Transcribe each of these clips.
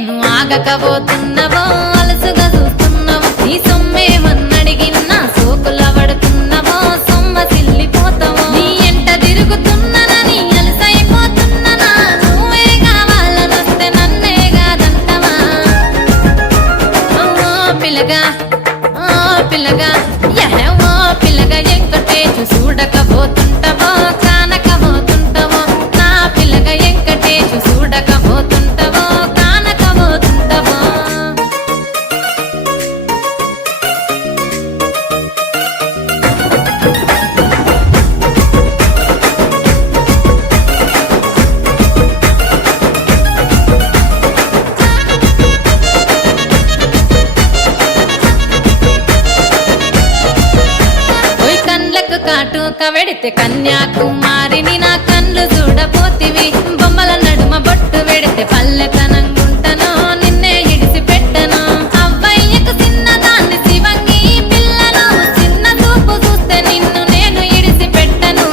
నేను ఆగకపోతున్నవో అలసుగా చూస్తున్నవో నీ సొమ్మేమన్నడిగిన్నా సోకుల పడుతున్నవో సొమ్మ సిల్లిపోతావో నీ ఎంట తిరుగుతున్ననని అలసైపోతున్ననా నువ్వే కావాలనొస్తే నన్నే కాదంటవా ఓ పిల్లగా ఓ పిల్లగా ఓ పిల్లగా ఎంకటేచు చూడకపోతుంటవో కానకపోతుంటవో నా పిల్లగా ఎంకటేచు చూడకపోతుంటవో కానకపోతుంటవో ఓయ్ కండ్లకు కాటుక వెడితే కన్యాకుమారిని నా కళ్ళు చూడపోతివి బొమ్మల నడుమ బొట్టు వెడితే పల్లెతనంగుంటను నిన్నే ఇడిసి పెట్టను అవ్వయ్యకు చిన్నదాన్ని శివంగి పిల్లను చిన్న చూపు చూస్తే నిన్ను నేను ఇడిసి పెట్టను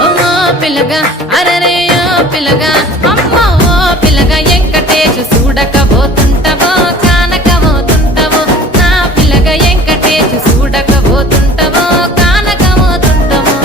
ఓ పిల్లగా అరరే ఓ పిల్లగా అమ్మో ఓ పిల్లగా ఎంకటేషు చూడకపోతుంటవో కానకపోతుంటవో నా పిల్లగా ఎంకటేషు చూడకపోతుంటవో కానకపోతుంటవో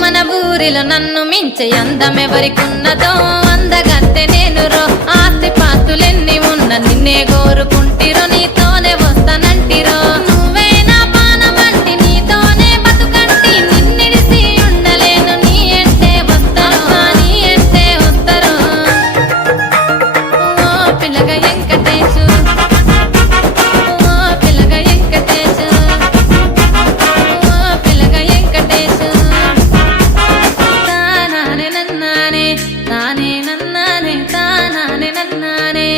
మన ఊరిలో నన్ను మించే అందమెవరికున్నదో అందగత్తె నేను రో ఆస్తి పాస్తులెన్ని ఉన్న నిన్నే కోరుకుంటిరో నీతోనే వస్తానంటిరో నువ్వే నా పానమంటి నీతోనే బతుకంటి నిన్నిడిసి ఉండలేను నీ అంటే వస్తాను నీ అంటే వస్తారు ఓ పిల్లగా ఎంకటేషు ఓ పిల్లగా ఎంకటేషు ఓ పిల్లగా ఎంకటేషు తానానే నన్నానే తానే నన్నానే తానానే నన్నానే